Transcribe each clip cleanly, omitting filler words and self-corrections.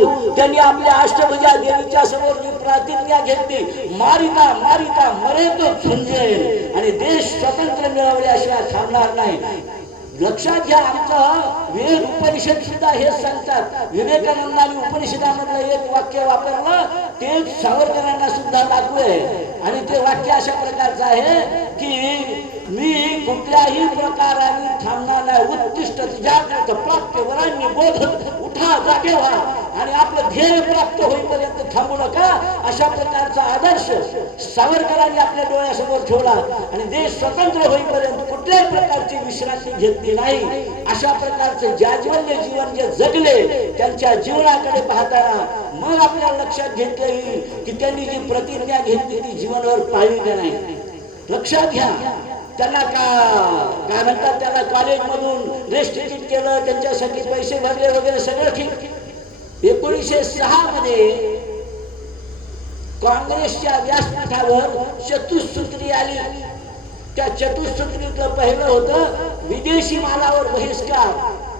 घेऊन त्यांनी आपल्या अष्टभुजा देवीच्या समोर जी प्रतिज्ञा घेतली, मारिता मारिता मरे तो झुंजेल, आणि देश स्वतंत्र मिळवल्याशिवाय थांबणार नाही. लक्षात घ्या, आमचं वेद उपनिषद सुद्धा हे सांगतात. विवेकानंदांनी उपनिषदामधलं एक वाक्य वापरलं, ते सावरकरांना सुद्धा लागू आहे. आणि ते वाक्य अशा प्रकारचं आहे की मी कुठल्याही प्रकाराने थांबणार नाही. उत्तिष्ठ जागृत प्राप्त वरांनी बोध, उठा जागे व्हा आणि आपलं ध्येय प्राप्त होईपर्यंत थांबू नका. अशा प्रकारचा आदर्श सावरकरांनी आपल्या डोळ्यासमोर ठेवला आणि देश स्वतंत्र होईपर्यंत कुठल्याही प्रकारची विश्रांती घेतली नाही. अशा प्रकारचे जाज्वल्य जीवन जे जगले, त्यांच्या जीवनाकडे पाहताना मग आपल्याला लक्षात घेतलं येईल की त्यांनी जी प्रतिज्ञा घेतली ती जीवनावर पाळली का नाही. लक्षात घ्या, त्यांना काय म्हणतात, त्याला कॉलेजमधून रेस्ट तिकीट केलं, त्यांच्यासाठी पैसे भरले वगैरे सगळं ठीक. 1906 मध्ये काँग्रेसच्या व्यासपीठावर चतुसूत्री आली. त्या चतुसूत्रीतलं पहिलं होतं विदेशी मालावर बहिष्कार.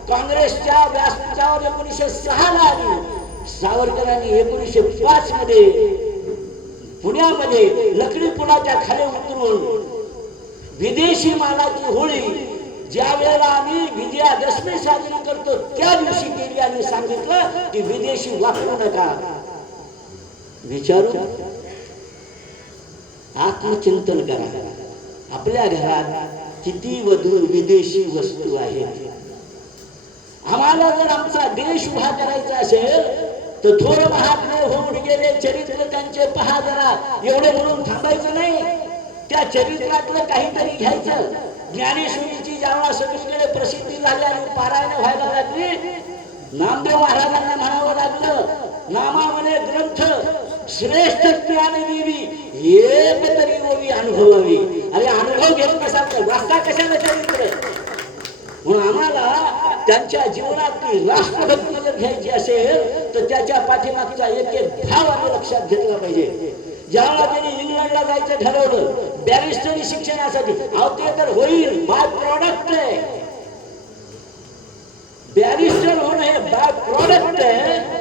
काँग्रेसच्या व्यासपीठावर 1906 ला आली. सावरकरांनी 1905 मध्ये पुण्यामध्ये लकडी पुलाच्या खाली उतरून विदेशी मालाची होळी ज्या वेळेला आम्ही विजयादशमी साजरी करतो त्या दिवशी केली आणि सांगितलं की विदेशी वापरू नका. विचारू, आत्मचिंतन करा. आपल्या घरात किती विदेशी वस्तू आहेत. आम्हाला जर आमचा देश उभा करायचा असेल तर थोर महात्मे होऊन गेले, चरित्र त्यांचे पहा जरा, एवढे म्हणून थांबायचं नाही. त्या चरित्रातलं काहीतरी घ्यायचं. ज्ञानेश्वरीची जेव्हा सगळीकडे प्रसिद्धी झाली आणि पारायण व्हायला लागली, नामदेव महाराजांना म्हणावं लागलं, नामावने ग्रंथ श्रेष्ठ ज्ञान देवी एक तरी ओवी अनुभवावी. अरे अनुभव घेत कसा, वाचता कशाला चरित्र. म्हणून आम्हाला त्यांच्या जीवनातली राष्ट्रभक्ती जर घ्यायची असेल तर त्याच्या पाठीमागचा एक एक भाव आम्ही लक्षात घेतला पाहिजे. जेव्हा त्यांनी इंग्लंडला जायचं ठरवलं बॅरिस्टरी शिक्षणासाठी, अहो ते तर होईल, बाय प्रॉडक्ट आहे. बॅरिस्टर होणं हे बाय प्रॉडक्ट आहे.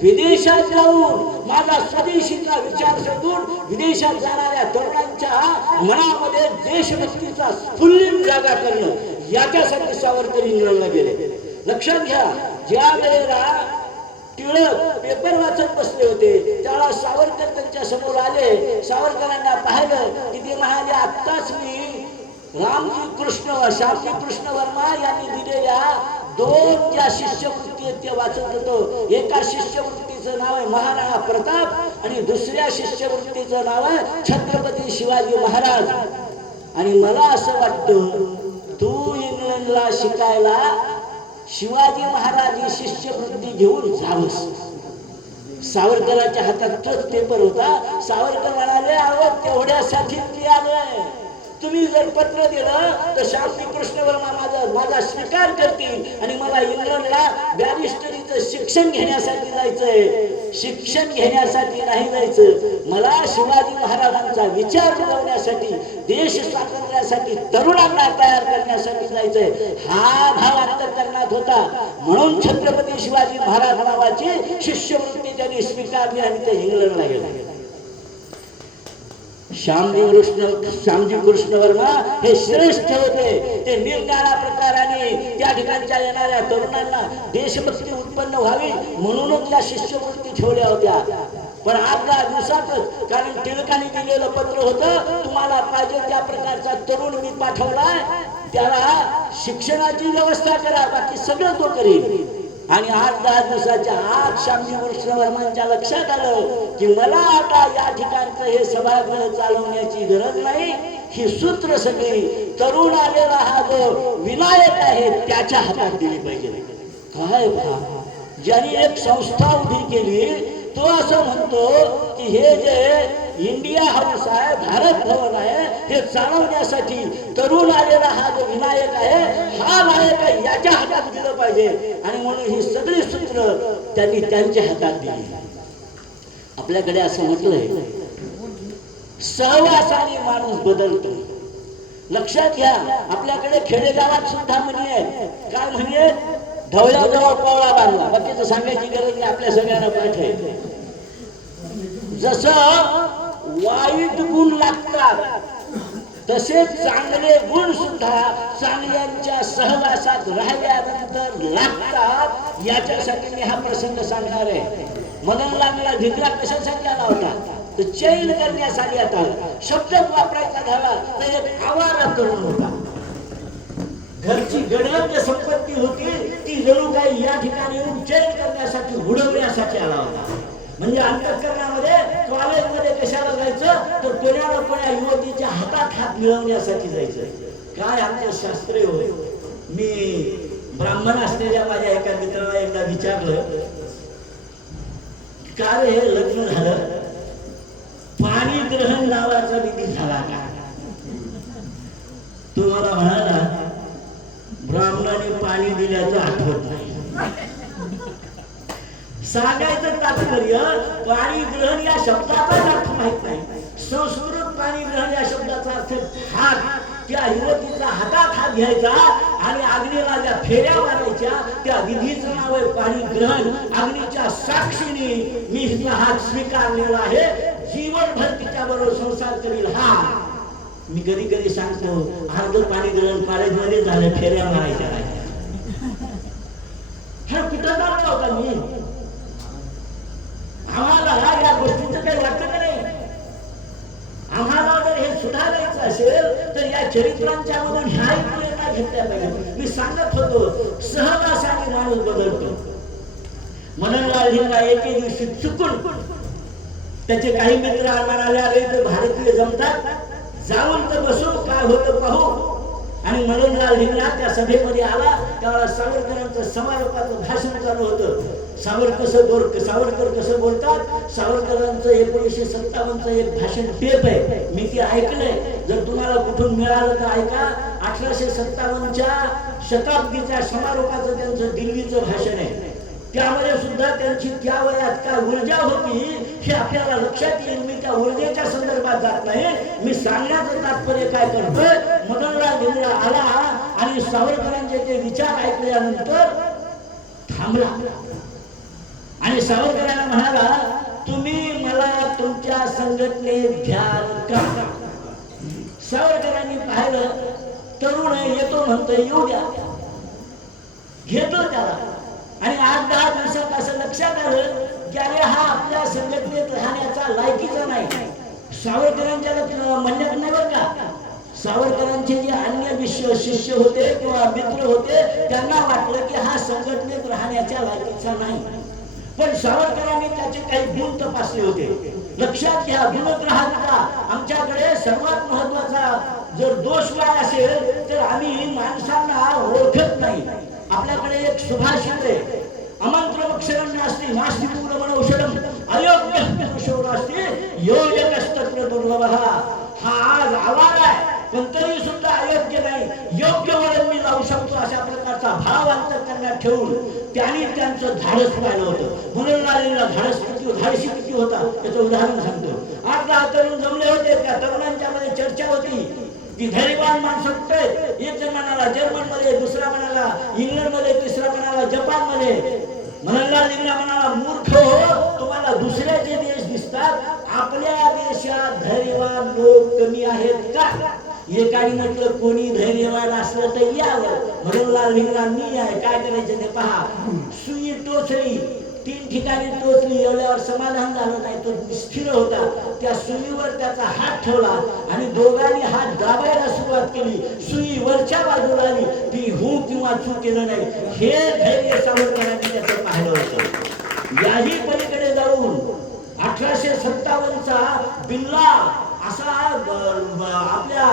विदेशात जाऊन माझा स्वदेशीचा विचार सोडून विदेशात जाणाऱ्या तरुणांच्या मनामध्ये देशभक्तीचा स्फुल्लिंग जागा करणं, याच्यासाठी सावरकर इंग्लंडला गेले. लक्षात घ्या, ज्या वेळेला टिळक पेपर वाचत बसले होते त्याला सावरकर त्यांच्या समोर आले. सावरकरांना पाहिलं की ते म्हणाले, आत्ताच मी रामजी कृष्ण श्यामजी कृष्ण वर्मा यांनी दिलेल्या 2 ज्या शिष्यवृत्ती आहेत ते वाचत होतो. एका शिष्यवृत्तीचं नाव आहे महाराणा प्रताप आणि दुसऱ्या शिष्यवृत्तीचं नाव आहे छत्रपती शिवाजी महाराज. आणि मला असं वाटतं तू इंग्लंडला शिकायला शिवाजी महाराज ही शिष्यवृत्ती घेऊन जावस. सावरकरांच्या हातात तोच पेपर होता. सावरकर म्हणाले, अहो तेवढ्यासाठी मी आलोय. तुम्ही जर पत्र दिलं तर श्यामजी कृष्ण वर्मा माझा स्वीकार करतील आणि मला इंग्लंडला बॅरिस्टरीचं शिक्षण घेण्यासाठी जायचंय. शिक्षण घेण्यासाठी नाही जायचं, मला शिवाजी महाराजांचा विचार बनवण्यासाठी, देश स्वातंत्र्यासाठी तरुणांना तयार करण्यासाठी जायचंय. हा भाव अंतःकरणात होता. म्हणून छत्रपती शिवाजी महाराज नावाची शिष्यवृत्ती त्यांनी स्वीकारली आणि ते इंग्लंडला गेले. श्यामजी कृष्ण वर्मा हे श्रेष्ठ होते. ते निरनिराळ्या प्रकाराने त्या ठिकाणच्या येणाऱ्या तरुणांना देशभक्ती उत्पन्न व्हावी म्हणूनच त्या शिष्यवृत्ती ठेवल्या होत्या. पण 8-10 दिवसातच, कारण टिळकांनी दिलेलं पत्र होतं, तुम्हाला पाहिजे त्या प्रकारचा तरुण मी पाठवलाय, त्याला शिक्षणाची व्यवस्था करा, बाकी सगळं तो करेल. आणि 8-10 दिवसाच्या आत श्यामजी कृष्ण वर्मांच्या लक्षात आलं की मला आता या ठिकाणचं हे सभागृह चालवण्याची गरज नाही. ही सूत्र सगळी तरुण आलेला हा जो विनायक आहे त्याच्या हातात दिली पाहिजे. काय ज्यांनी एक संस्था उभी केली तो असं म्हणतो की हे जे इंडिया हाऊस आहे, भारत भवन आहे, हे चालवण्यासाठी तरुण आलेला हा जो विनायक आहे, हा नायक याच्या हातात दिलं पाहिजे. आणि म्हणून ही सगळी सूत्र त्यांनी त्यांच्या हातात दिली. आपल्याकडे असं म्हटलंय, सहवासाने माणूस बदलतो. लक्षात घ्या, आपल्याकडे खेडेगावात सुद्धा म्हणी आहेत. काय म्हणी आहेत? ढवळ्याजवळ पवळा बांधला. बाकीचं सांगायची गरज नाही, आपल्या सगळ्यांना पाठ आहे. जसं वाईट गुण लागतात तसे चांगले गुण सुद्धा चांगल्यांच्या सहवासात राहिल्यानंतर लागतात. याच्यासाठी मी हा प्रसंग सांगणार आहे. मदनलालला धिंगरा कशासाठी आला होता? तर चैन करण्यासाठी आता शब्द वापरायचा झाला तर एक आवारा तरुण होता. घरची गडद संपत्ती होती ती जणू काही या ठिकाणी येऊन चैन करण्यासाठी उडवण्यासाठी आला होता. म्हणजे अंतःकरणामध्ये कॉलेजमध्ये कशाला जायचं तर कोणाला कोणा युवतीच्या हातात हात मिळवण्यासाठी जायचं. काय आमचं शास्त्रीय हो. मी ब्राह्मण असलेल्या माझ्या एका मित्राला एकदा विचारलं, का रे लग्न झालं, पाणी ग्रहण नावाचा विधी झाला का? तो मला म्हणाला, ब्राह्मणाने पाणी दिल्याचं आठवत नाही. सांगायचं तात्पर्य पाणी ग्रहण या शब्दाचा अर्थ माहित नाही. संस्कृत पाणी ग्रहण या शब्दाचा अर्थ हात. त्या युवतीचा हातात हात घ्यायचा आणि अग्नीला ज्या फेऱ्या मारायच्या त्या विधीचं नाव आहे पाणी ग्रहण. अग्नीच्या साक्षीने मी हिचा हात स्वीकारलेला आहे, जीवनभर तिच्या बरोबर संसार करील. हा मी कधी कधी सांगतो, अर्ध पाणी ग्रहण कॉलेजमध्ये झालं, फेऱ्या मारायच्या नाही. हा कुठं चालला होता मी? आम्हाला या गोष्टीचं काही वाटत नाही. आम्हाला जर हे सुधारायचं असेल तर या चरित्रांच्या मधून ह्या प्रेरणा घेतल्या पाहिजे. मी सांगत होतो, सहवासाने माणूस बदलतो. मननलाल धिंगरा एके दिवशी चुकून त्याचे काही मित्र म्हणाले, अरे ते भारतीय जमतात, जाऊन तर बसू, काय होतं पाहू. आणि मननलाल धिंगरा त्या सभेमध्ये आला. त्यावेळेला सावरकरांचं समारोपाचं भाषण चालू होतं. सावरकर कसं बोलतात, सावरकरांचं 1957चं एक भाषण टेप आहे, मी ते ऐकलंय. जर तुम्हाला कुठून मिळालं तर ऐका. 1857च्या शताब्दीच्या समारोपाचं त्यांचं दिल्लीचं भाषण आहे. त्यामध्ये सुद्धा त्यांची त्या वयात काय ऊर्जा होती हे आपल्याला लक्षात येईल. मी त्या ऊर्जेच्या संदर्भात जात नाही. मी सांगण्याचं तात्पर्य काय करतोय, मननलाल धिंगरा आला आणि सावरकरांचे ते विचार ऐकल्यानंतर थांबला आणि सावरकरांना म्हणाला, तुम्ही मला तुमच्या संघटनेत घ्याल का? सावरकरांनी पाहिलं, तरुण येतो म्हणतोय, येऊ द्या. घेतो त्याला. आणि 8-10 दिवसात असं लक्षात आलं की अरे हा आपल्या संघटनेत राहण्याचा लायकीचा नाही. सावरकरांच्या म्हणण्यात नाही बरं का. सावरकरांचे जे अन्य शिष्य होते किंवा मित्र होते त्यांना वाटलं की हा संघटनेत राहण्याच्या लायकीचा नाही. पण सावरकरांनी त्याचे काही गुण तपासले होते. लक्षात घ्या, गुणग्राहकता आमच्याकडे सर्वात महत्वाचा जर दोष काय असेल तर आम्ही माणसांना ओळखत नाही. आपल्याकडे एक सुभाषित आहे, अमंत्रमक्षरं नास्ति नास्ति मूलमनौषधम् अयोग्यः योग्यस्तत्र दुर्लभः. हा आज आवाज आहे पण तरी सुद्धा अयोग्य नाही, योग्य म्हणून मी लावू शकतो अशा प्रकारचा भाव अंतःकरणात ठेवून त्यांनी त्यांचं धाडस पाहिलं होतं. म्हणून धाडसी किती होता त्याचं उदाहरण सांगतो. 8-10 तरुण जमले होते. त्या तरुणांच्या मध्ये चर्चा होती की धैर्यवान माणसं कुठे? एक जण म्हणाला जर्मन मध्ये, दुसरा म्हणाला इंग्लंड मध्ये, तिसरा म्हणाला जपान मध्ये. मननलाल धिंगरा म्हणाला, मूर्ख हो, तुम्हाला दुसऱ्याचे देश दिसतात, आपल्या देशात धैर्यवान लोक कमी आहेत का? एकाने म्हटलं कोणी धैर्यवान असलं तर यावं. मननलाल धिंगरा, मी आहे, काय करायचं ते पहा. सुई टोचली, 3 ठिकाणी टोचली, एवढ्यावर समाधान झालं नाही, तो स्थिर होता. त्या सुईवर त्याचा हात ठेवला आणि दोघांनी हात दाबायला सुरुवात केली. सुई वरच्या बाजूला आली, ती हू किंवा चू केलं नाही. हे धैर्य सावरकरांनी त्याचं पाहिलं होतं. याही पलीकडे जाऊन 1857चा बिल्ला असा आपल्या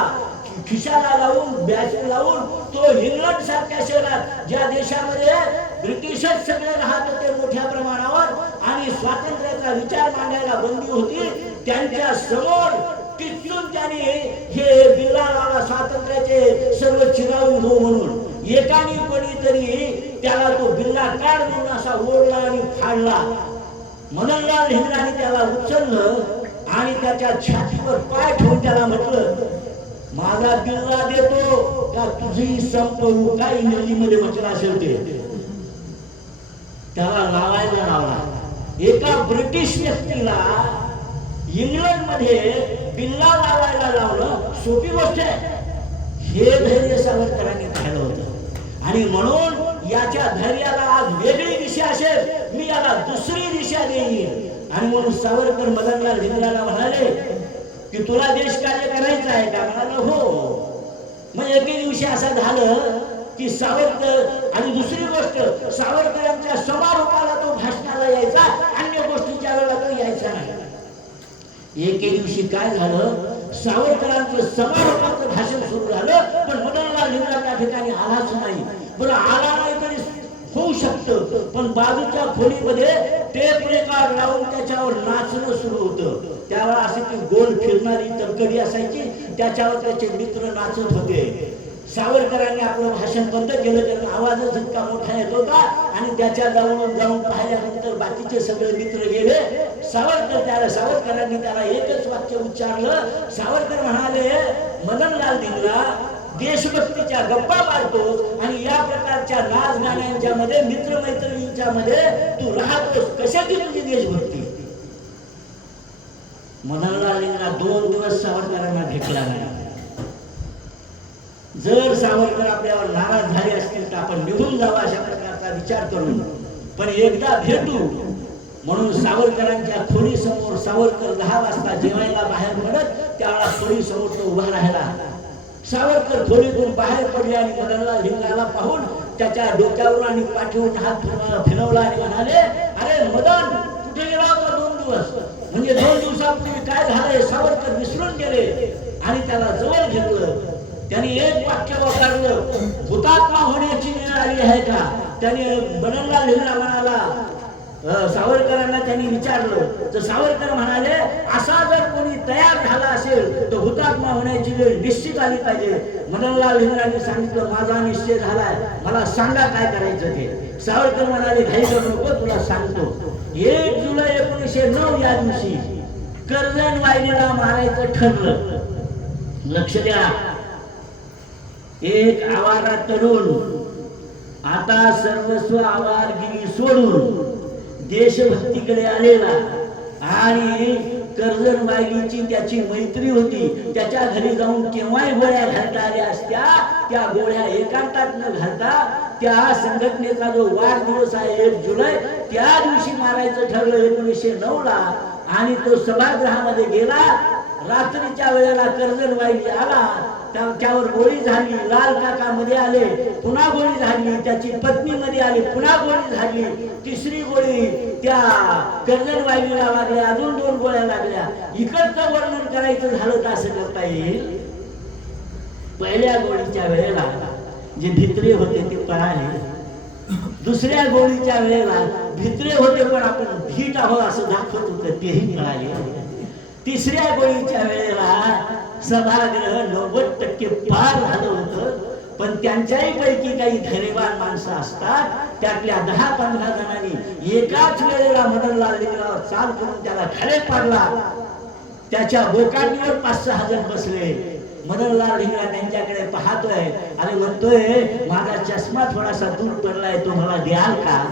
खिशाला लावून, बॅच लावून तो इंग्लंड सारख्या शहरात, ज्या देशामध्ये ब्रिटिशच सगळे राहत होते मोठ्या प्रमाणावर आणि स्वातंत्र्याचा विचार मांडायला बंदी होती, त्यांच्या समोर टिचून त्याने हे बिल्ला लावला, स्वातंत्र्याचे सर्व चिरावी हो म्हणून. एकाने कोणीतरी त्याला तो बिल्ला काढ म्हणून असा ओढला आणि फाडला. मननलाल धिंगराने त्याला उचललं आणि त्याच्या छातीवर पाय ठेवून त्याला म्हटलं, माझा बिल्ला देतो का तुझी संपवू? काय इंग्रजीमध्ये म्हटलं असेल ते. त्याला लावायला लावला. एका ब्रिटिश व्यक्तीला इंग्लंड मध्ये बिल्ला लावायला लावलं सोपी गोष्ट आहे. हे धैर्य सावरकरांनी पाहिलं होतं आणि म्हणून याच्या धैर्याला आज वेगळी दिशा असेल, मी याला दुसरी दिशा देईन. आणि म्हणून सावरकर मदनलाल धिंगराला म्हणाले की तुला देश कार्य करायचं आहे का? म्हणाला हो. मग एके दिवशी असं झालं की सावरकर आणि दुसरी गोष्ट सावरकरांच्या समारोपाला तो भाषणाला यायचा, अन्य गोष्टीच्या वेळेला तो यायचा नाही. एके दिवशी काय झालं, सावरकरांचं समारोपाचं भाषण सुरू झालं पण मदनलाल धिंगरा त्या ठिकाणी आलाच नाही. बरं आला नाही तरी होऊ शकतं, पण बाजूच्या खोलीमध्ये टेप रेकॉर्ड लावून त्याच्यावर नाचणं सुरू होतं. त्यावेळेला अशी ती गोल फिरणारी तलकडी असायची, त्याच्यावर त्याचे मित्र नाचत होते. सावरकरांनी आपलं भाषण बंद केलं, त्यांना आवाजच इतका मोठा येत होता आणि त्याच्या जाऊन पाहिल्यानंतर बाकीचे सगळे मित्र गेले. सावरकरांनी त्याला एकच वाक्य उच्चारलं. सावरकर म्हणाले, मदनलाल धिंगरा देशभक्तीच्या गप्पा मारतो आणि या प्रकारच्या नाच गाण्यांच्या मध्ये मित्रमैत्रिणींच्या मध्ये तू राहतोस, कशाची तुझी देशभक्ती? मदनलाल धिंगरा 2 दिवस सावरकरांना भेटला नाही. जर सावरकर आपल्यावर नाराज झाले असतील तर आपण निघून जावं अशा प्रकारचा विचार करून, पण एकदा भेटू म्हणून सावरकरांच्या खोली समोर सावरकर 10 वाजता जेवायला बाहेर पडत, त्यावेळेला खोली समोर तो उभा राहिला. सावरकर खोलीतून बाहेर पडले आणि मदनलाल धिंगराला पाहून त्याच्या डोक्यावरून आणि पाठीवरून हात फिरवला आणि म्हणाले, अरे मदन, कुठे गेला होता 2 दिवस? म्हणजे 2 दिवसापूर्वी काय झालंय सावरकर विसरून गेले. आणि त्याला जवळ घेतलं. त्यांनी एक वाक्य वापरलं, हुतात्मा होण्याची वेळ आली आहे का? त्याने मदनलाल धिंगरा म्हणाला, सावरकरांना त्यांनी विचारलं तर सावरकर म्हणाले, असा जर कोणी तयार झाला असेल तर हुतात्मा होण्याची वेळ निश्चित आली पाहिजे. मदनलाल धिंगरांनी सांगितलं, माझा निश्चय झालाय, मला सांगा काय करायचं ते. सावरकर म्हणाले, घाई करू नको, तुला सांगतो. 1 जुलै 1909 या दिवशी कर्जनवाहिनीला मारायचं ठरलं. लक्ष द्या, एक आवारा तरुण आता सर्वस्व आवारगिरी सोडून देशभक्तीकडे आलेला आणि कर्जनवाहिनीची त्याची मैत्री होती. त्याच्या घरी जाऊन केव्हाही गोळ्या घालता आल्या असत्या, त्या गोळ्या एकांतात न घालता त्या संघटनेचा जो वाढदिवस आहे 1 जुलै, त्या दिवशी मारायचं ठरलं 1909 ला. आणि तो सभागृहामध्ये गेला. रात्रीच्या वेळेला कर्जनवाहिनी आला, त्यावर गोळी झाली. लाल काका मध्ये आले, पुन्हा गोळी झाली. त्याची पत्नी मध्ये आली, पुन्हा गोळी झाली. तिसरी गोळी त्या कर्जनवाहिनीला लागली, अजून 2 गोळ्या लागल्या. इकडचं वर्णन करायचं झालं तर असं करता येईल. पहिल्या गोळीच्या वेळेला जे भित्रे होते ते पळाले. दुसऱ्या गोळीच्या वेळेला भित्रे होते पण आपण भीट आहोत असं दाखवत होतं, तेही पळाले. तिसऱ्या गोळीच्या वेळेला सभागृह 90% पार झालं होतं. पण त्यांच्याही पैकी काही धैर्यवान माणसं असतात, त्यातल्या 10-15 जणांनी एकाच वेळेला मदनलाल धिंगरावर चाल करून त्याला खाली पाडला. त्याच्या बोकांडीवर 5-6 जण बसले. मदनलाल धिंगरा त्यांच्याकडे पाहतोय आणि म्हणतोय, माझा चष्मा थोडासा दूर पडलाय, तो मला द्याल का?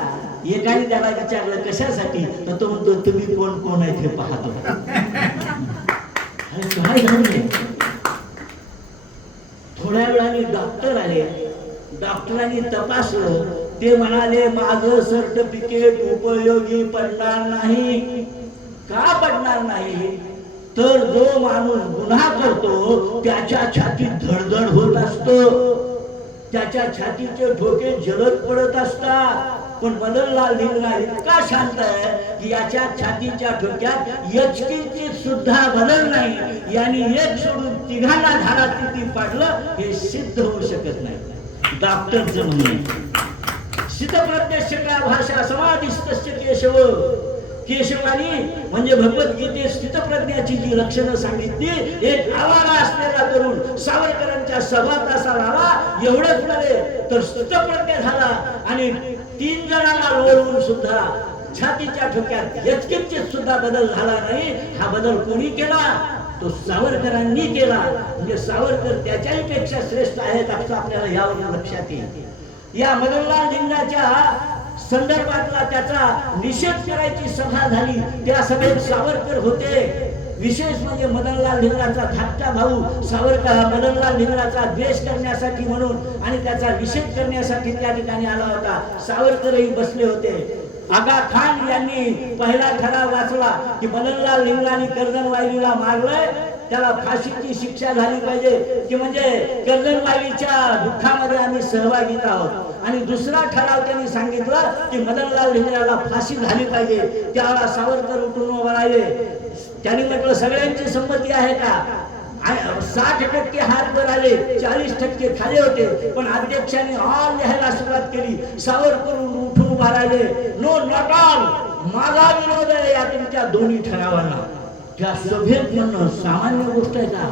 एकाने त्याला विचारलं, कशासाठी? तर तो म्हणतो, तुम्ही कोण कोण आहे ते पाहतो. काय झालं? थोड्या वेळाने डॉक्टर आले. डॉक्टरांनी तपासलं. ते म्हणाले, माझं सर्टिफिकेट उपयोगी पडणार नाही. का पडणार नाही? तर जो माणूस गुन्हा करतो त्याच्या छातीत धडधड होत असतो, त्याच्या छातीचे ठोके जलद पडत असतात. पण मदनलाल धिंगरा इतका शांत आहे की याच्या छातीच्या ठोक्यात यचकिंचित सुद्धा बदल नाही. यांनी एक सोडून 3घांना धारात किती पाडलं हे सिद्ध होऊ शकत नाही. डॉक्टरचं म्हणणं, सिद्धप्रज्ञस्य का भाषा समाधिस्तस्य केशव. केशवानी म्हणजे भगवद्गीतेत स्थितप्रज्ञाची जी लक्षणं सांगितली, एक आवारा असलेला तरुण सावरकरांच्या सभा तासाला आला, एवढंच नव्हे तर स्थितप्रज्ञ झाला आणि 3 जणांना लोळवून सुद्धा छातीच्या ठोक्यात यचकिंचित सुद्धा बदल झाला नाही. हा बदल कोणी केला? तो सावरकरांनी केला. म्हणजे सावरकर त्याच्याही पेक्षा श्रेष्ठ आहेत असं आपल्याला यावरून लक्षात येईल. या मदनलाल धिंगराच्या संदर्भातला त्याचा निषेध करायची सभा झाली. त्या सभेत सावरकर होते. विशेष म्हणजे मदनलाल धिंगराचा धाकटा भाऊ सावरकर मदनलाल धिंगराचा द्वेष करण्यासाठी म्हणून आणि त्याचा निषेध करण्यासाठी त्या ठिकाणी आला होता. सावरकरही बसले होते. आगा खान यांनी पहिला ठराव वाचला की मदनलाल धिंगराने कर्दनवाईलीला मारलंय, त्याला फाशीची शिक्षा झाली पाहिजे, की म्हणजे कर्दनवाईलीच्या दुःखामध्ये आम्ही सहभागी आहोत. आणि दुसरा ठराव त्यांनी सांगितलं की मदनलाल धिंगराला फाशी झाली पाहिजे. त्यावेळेला सावरकर उठून उभे राहिले. त्यांनी म्हटलं सगळ्यांची संमती आहे का? 60% हात वर आले, 40% खाली होते. पण अध्यक्षांनी ऑल लिहायला सुरुवात केली. सावरकर उठून उभा राहिले. नो नॉट ऑल, माझा विरोध आहे या तुमच्या दोन्ही ठरावांना. त्या सभेत म्हणणं सामान्य गोष्ट आहे का?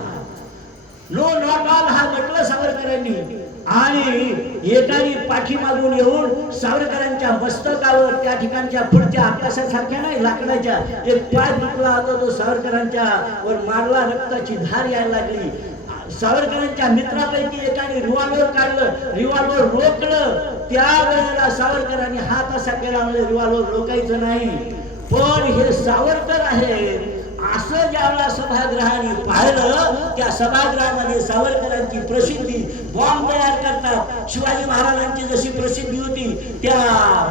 नो नॉट ऑल हा म्हटलं सावरकरांनी. आणि एकाने पाठीमागून येऊन सावरकरांच्या मस्तकावर त्या ठिकाणच्या पुढच्या आकाशासारख्या नाही लाकडाच्या एक पाय तुटला होता. तो सावरकरांच्या वर मारला. रक्ताची धार यायला लागली. सावरकरांच्या मित्रापैकी एकाने रिव्हॉल्वर काढलं, रिव्हॉल्वर रोखलं. त्या वेळेला सावरकरांनी हात असा केला म्हणजे रिव्हॉल्वर रोखायचं नाही. पण हे सावरकर आहे असं ज्यावेळेला सभागृहाने पाहिलं, त्या सभागृहामध्ये सावरकरांची प्रसिद्धी बॉम्ब तयार करतात. शिवाजी महाराजांची जशी प्रसिद्धी होती त्या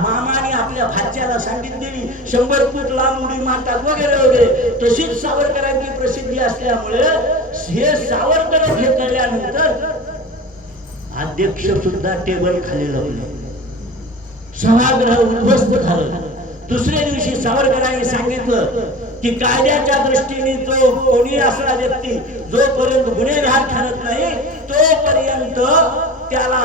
मामाने आपल्या भाच्याला सांगितलेली 100 फूट लांब उडी मारतात वगैरे वगैरे, तशीच सावरकरांची प्रसिद्धी असल्यामुळे हे सावरकर हे केल्यानंतर अध्यक्ष सुद्धा टेबल खाली लावले. सभागृह उद्ध्वस्त झालं. दुसऱ्या दिवशी सावरकरांनी सांगितलं की कायद्याच्या दृष्टीने तो कोणी असला व्यक्ती जोपर्यंत गुन्हेगार ठरत नाही तोपर्यंत त्याला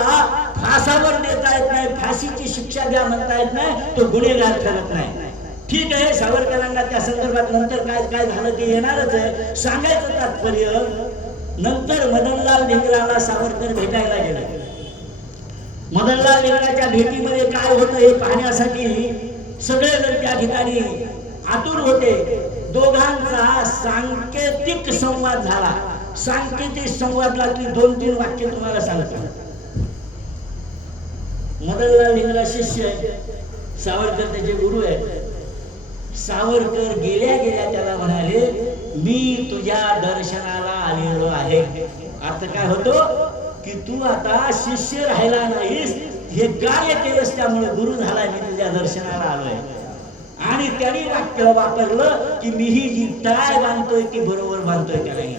फासावर देता येत नाही, फाशीची शिक्षा द्या म्हणता येत नाही, तो गुन्हेगार ठरत नाही. ठीक आहे, सावरकरांना त्या संदर्भात नंतर काय काय झालं ते येणारच आहे. सांगायचं तात्पर्य, नंतर मदनलाल धिंगराला सावरकर भेटायला गेले. मदनलाल धिंगराच्या भेटीमध्ये काय होतं हे पाहण्यासाठी सगळेजण त्या ठिकाणी आतुर होते. दोघांचा सांकेतिक संवाद झाला. सांकेतिक संवादला की 2-3 वाक्य तुम्हाला सांगतो. मदनलाल धिंगरा शिष्य आहे, सावरकर त्याचे गुरु आहे. सावरकर गेल्या गेल्या त्याला म्हणाले, मी तुझ्या दर्शनाला आलेलो आहे. अर्थ काय होतो की तू आता शिष्य राहिला नाहीस, हे कार्य केलंस त्यामुळे गुरु झाला, मी तुझ्या दर्शनाला आलोय. आणि त्यांनी वाक्य वापरलं की मी ही जी टाय बांधतोय ती बरोबर बांधतोय का नाही,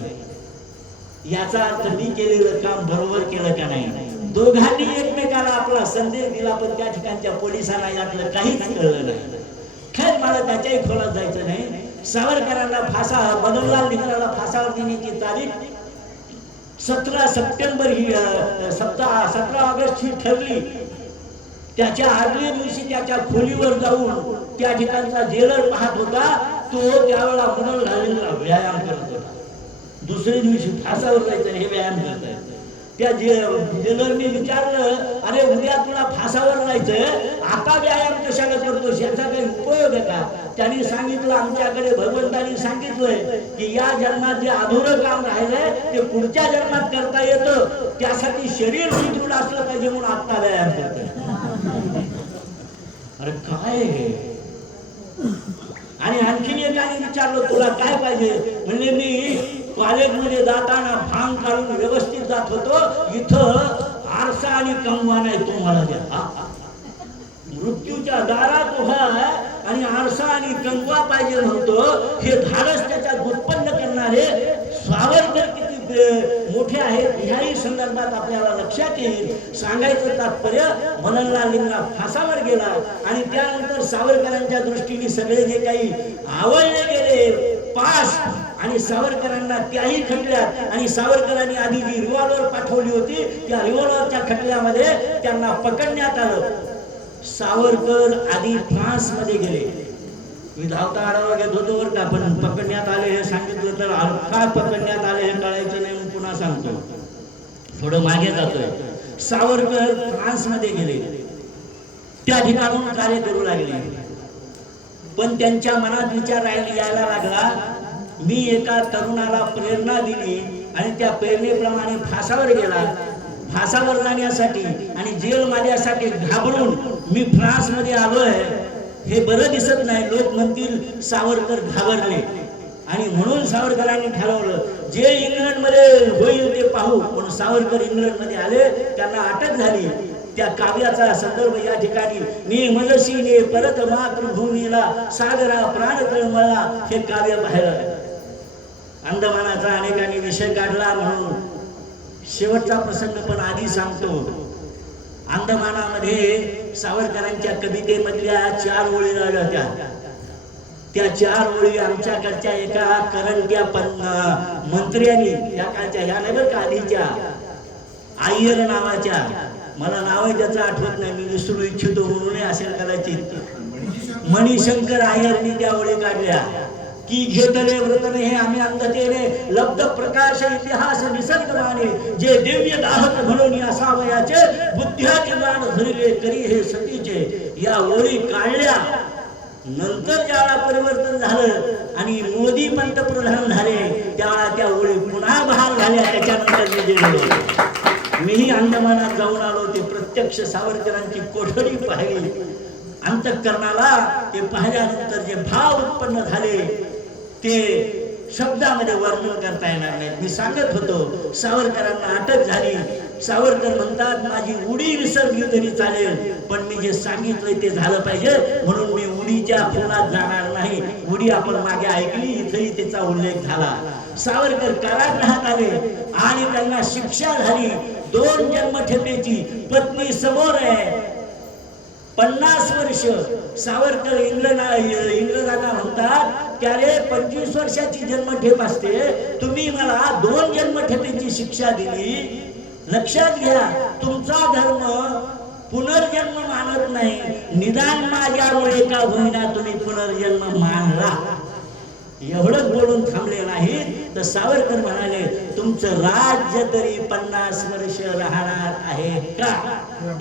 याचा अर्थ मी केलेलं काम बरोबर केलं का नाही. दोघांनी एकमेकाला आपला संदेश दिला. पण त्या ठिकाणच्या पोलिसांना यातलं काहीच कळलं नाही. खैर, मला त्याच्याही खोलात जायचं नाही. सावरकरांना मदनलाल धिंगराला फासावर देण्याची तारीख 17 सप्टेंबर ही 17 ऑगस्ट ही ठरली. त्याच्या आदल्या दिवशी त्याच्या खोलीवर जाऊन त्या ठिकाणचा जेलर पाहत होता. तो त्यावेळेला मदनलाल व्यायाम करत होता. दुसऱ्या दिवशी फासावर जायचं हे व्यायाम करताय. त्या जेलरने विचारलं, अरे उद्या तुला फासावर जायचंय, आता व्यायाम कशाला करतोस, याचा काही उपयोग आहे का? त्यांनी सांगितलं, आमच्याकडे भगवंतांनी सांगितलंय की या जन्मात जे अधुरं काम राहिलंय ते पुढच्या जन्मात करता येतं, त्यासाठी शरीर सुदृढ असलं पाहिजे म्हणून आता व्यायाम करतोय. अरे काय हे? आणि आणखीन एकाने विचारलं, तुला काय पाहिजे? म्हणजे मी कॉलेजमध्ये जाताना भांग काढून व्यवस्थित जात होतो, इथं आरसा आणि कंगवा नाही, तुम्हाला द्या. मृत्यूच्या दारात उभा आहे आणि आरसा आणि कंगवा पाहिजे म्हणतो. हे धाडस त्याच्यात उत्पन्न करणारे सावरकर किती मोठे आहेत ह्याही संदर्भात आपल्याला लक्षात येईल. सांगायचं तात्पर्य, मदनलाल धिंगरा फासावर गेला आणि त्यानंतर सावरकरांच्या दृष्टीने सगळे जे काही आवडले गेले पास, आणि सावरकरांना त्याही खटल्यात, आणि सावरकरांनी आधी जी रिव्हॉल्वर पाठवली होती त्या रिव्हॉल्वरच्या खटल्यामध्ये त्यांना पकडण्यात आलं. सावरकर आधी फ्रान्स मध्ये गेले. मी धावता आढावा घेत होतो बरं का, पण पकडण्यात आले हे सांगितलं तर काय पकडण्यात आले हे कळायचं नाही, म्हणून पुन्हा सांगतो, थोडं मागे जातोय. सावरकर फ्रान्स मध्ये गेले. त्या ठिकाणून कार्य करू लागले. पण त्यांच्या मनात विचार यायला लागला, मी एका तरुणाला प्रेरणा दिली आणि त्या प्रेरणेप्रमाणे फासावर गेला. फासावर जाण्यासाठी आणि जेलमाल्यासाठी घाबरून मी फ्रान्समध्ये आलोय हे बरं दिसत नाही. लोक म्हणतील सावरकर घाबरले आणि म्हणून सावरकरांनी ठरवलं जे इंग्लंडमध्ये होईल ते पाहू. म्हणून सावरकर इंग्लंडमध्ये आले, त्यांना अटक झाली. त्या काव्याचा संदर्भ या ठिकाणी ने मनसीने परत मातृभूमीला सागरा प्राण तळमळला हे काव्य पाहिलं. अंदमानाचा अनेकांनी विषय काढला म्हणून शेवटचा प्रसंग पण आधी सांगतो. अंदमानामध्ये सावरकरांच्या कवितेमधल्या 4 ओळी होत्या. त्या 4 ओळी आमच्याकडच्या एका करंट्या मंत्र्यांनी, त्या काळच्या ह्या नाही बरं का, आधीच्या आय्यर नावाच्या, मला नाव त्याचं आठवत नाही, मी विसरू इच्छितो म्हणून असेल कदाचित, मणिशंकर आय्यरनी त्या ओळी काढल्या की घेतले व्रतने हे आम्ही अंधतेने लब्ध प्रकाश इतिहास निसर्गमाने जे दिव्य दाहक म्हणून असावयाचे बुद्ध्याचे मान धरिले करी हे सतीचे. या ओळी काढल्या. नंतर ज्यावेळा परिवर्तन झालं आणि मोदी पंतप्रधान झाले त्यावेळा त्या ओळी पुन्हा बहाल झाल्या. त्याच्यानंतर मी गेलो, मीही अंदमानात जाऊन आलो. ते प्रत्यक्ष सावरकरांची कोठडी पाहिली. अंतःकरणाला ते पाहिल्यानंतर जे भाव उत्पन्न झाले ते शब्दामध्ये वर्णन करता येणार नाही. मी सांगत होतो सावरकरांना अटक झाली. सावरकर म्हणतात माझी उडी विसरली तरी चालेल, पण मी जे सांगितलंय ते झालं पाहिजे, म्हणून मी उडीच्या खोलात जाणार नाही. उडी आपण मागे ऐकली, इथेही त्याचा उल्लेख झाला. सावरकर कारागृहात आले आणि त्यांना शिक्षा झाली 2 जन्मठेपेची. पत्नी समोर आहे. 50 वर्ष सावरकर इंग्रजांना म्हणतात त्यारे 25 वर्षाची जन्मठेप असते, तुम्ही मला 2 जन्मठेपेची शिक्षा दिली. लक्षात घ्या, तुमचा धर्म पुनर्जन्म मानत नाही, निदान माझ्यामुळे का होईना तुम्ही पुनर्जन्म मानला. एवढंच बोलून थांबले नाही तर सावरकर म्हणाले तुमचं राज्य तरी 50 वर्ष राहणार आहे का.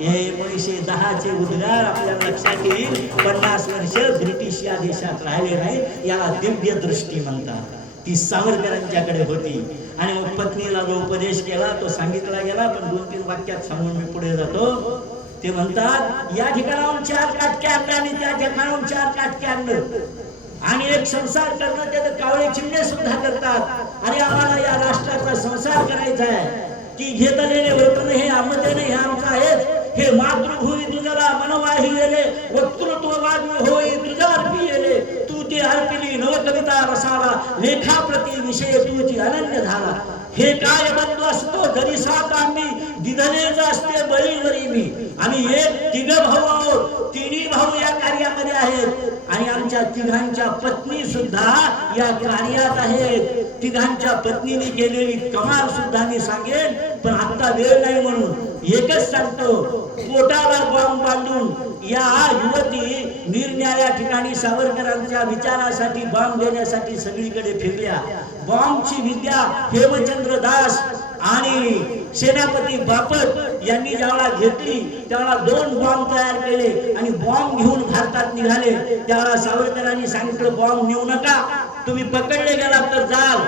हे 1910चे उद्गार आपल्याला लक्षात येईल. 50 वर्ष ब्रिटिश या देशात राहिले नाही, याला दिव्य दृष्टी म्हणतात. ती सावरकरांच्याकडे होती. आणि मग पत्नीला जो उपदेश केला तो सांगितला गेला, पण 2-3 वाक्यात सांगून मी पुढे जातो. ते म्हणतात या ठिकाणाहून 4 काटके आणले आणि त्या ठिकाणाहून 4 काटके आणलं आणि एक संसार करणं, त्यात कावळे चिमणे सुद्धा करतात. आणि आम्हाला या राष्ट्राचा संसार करायचा आहे की घेतलेले व्रतन हे आमतेने हे आमचं आहे. हे मातृभूमी तुझला मनवाही गेले, वक्तृत्व वाग्मी होई तुझा अर्पी गेले. तू ती अर्पिली नवकविता रसाला, लेखाप्रती विषय तुझी अनन्य झाला. हे काय बंधू असतो जरी 7 आम्ही दिधलेच असते बळीवरी मी. आम्ही एक 3 भाऊ आहोत, 3 भाऊ या कार्यामध्ये आहेत आणि आमच्या 3घांच्या पत्नी सुद्धा या कार्यात आहेत. 3घांच्या पत्नीने केलेली कमाल सुद्धा मी सांगेन, पण आता वेळ नाही म्हणून एकच सांगतो. पोटाला बॉम्ब बांधून या युवती निरनिराळ्या ठिकाणी सावरकरांच्या विचारासाठी बॉम्ब देण्यासाठी सगळीकडे फिरल्या. बॉम्बची विद्या हेमचंद्र दास आणि सेनापती बापट यांनी ज्यावेळा घेतली त्यावेळा 2 बॉम्ब तयार केले आणि बॉम्ब घेऊन भारतात निघाले. त्यावेळा सावरकरांनी सांगितलं बॉम्ब नेऊ नका, तुम्ही पकडले गेलात तर जाल.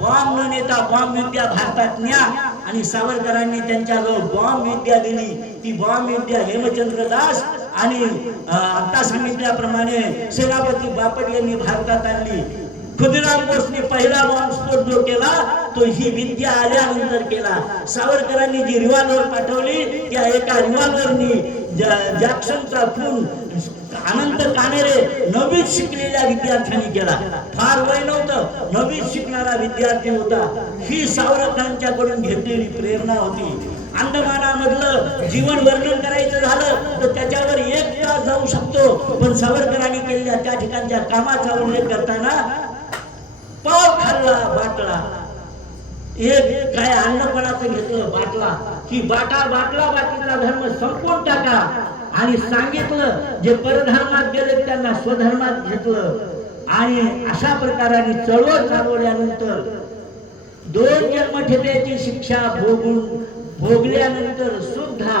बॉम्ब न नेता बॉम्ब विद्या भारतात न्या. आणि सावरकरांनी त्यांच्याजवळ बॉम्ब विद्या दिली. ती बॉम्ब विद्या हेमचंद्र दास आणि आता सांगितल्याप्रमाणे सेनापती बापट यांनी भारतात आणली. खुदिराम बोसने पहिला बॉम्ब स्फोट जो केला तो ही विद्या आल्यानंतर केला. सावरकरांनी जी रिव्हॉल्वर पाठवली त्या एका रिव्हॉल्वरनी जॅक्सनचा खून अनंत कानेरे 9वीत शिकलेल्या विद्यार्थ्यांनी केला. फार वय नव्हतं, 9वीत शिकणारा विद्यार्थी होता. ही सावरकरांच्याकडून घेतलेली प्रेरणा होती. अंदमानामधलं जीवन वर्णन करायचं झालं तर त्याच्यावर 1 तास जाऊ शकतो, पण सावरकरांनी केलेल्या त्या ठिकाणच्या कामाचा उल्लेख करताना पाव खाल्ला बाटला, एक काय अन्नपणाचं घेतलं बाटला की बाटलीचा धर्म संपवून टाका. आणि सांगितलं जे परधर्मात गेले त्यांना स्वधर्मात घेतलं. आणि अशा प्रकाराने चळवळ चालवल्यानंतर 2 जन्मठेपेची शिक्षा भोगल्यानंतर सुद्धा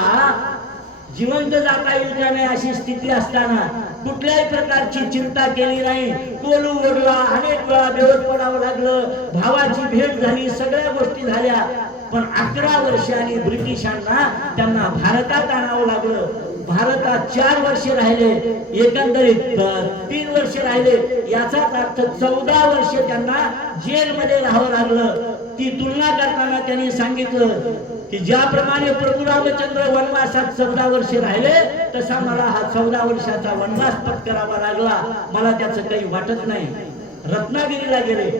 जिवंत जाता येईल का नाही अशी स्थिती असताना कुठल्याही प्रकारची चिंता केली नाही. कोलू ओढला, अनेक वेळा बेहोश पडावं लागलं, भावाची भेट झाली, सगळ्या गोष्टी झाल्या. पण 11 वर्षांनी ब्रिटिशांना त्यांना भारतात आणावं लागलं. भारतात 4 वर्ष राहिले, एकंदरीत 3 वर्ष राहिले, याचाच अर्थ 14 वर्ष त्यांना जेलमध्ये राहावं लागलं. ती तुलना करताना त्यांनी सांगितलं की ज्याप्रमाणे प्रभू रामचंद्र वनवासात 14 वर्ष राहिले, तसा मला हा 14 वर्षाचा वनवास पत्करावा लागला. मला त्याचं काही वाटत नाही. रत्नागिरीला गेले,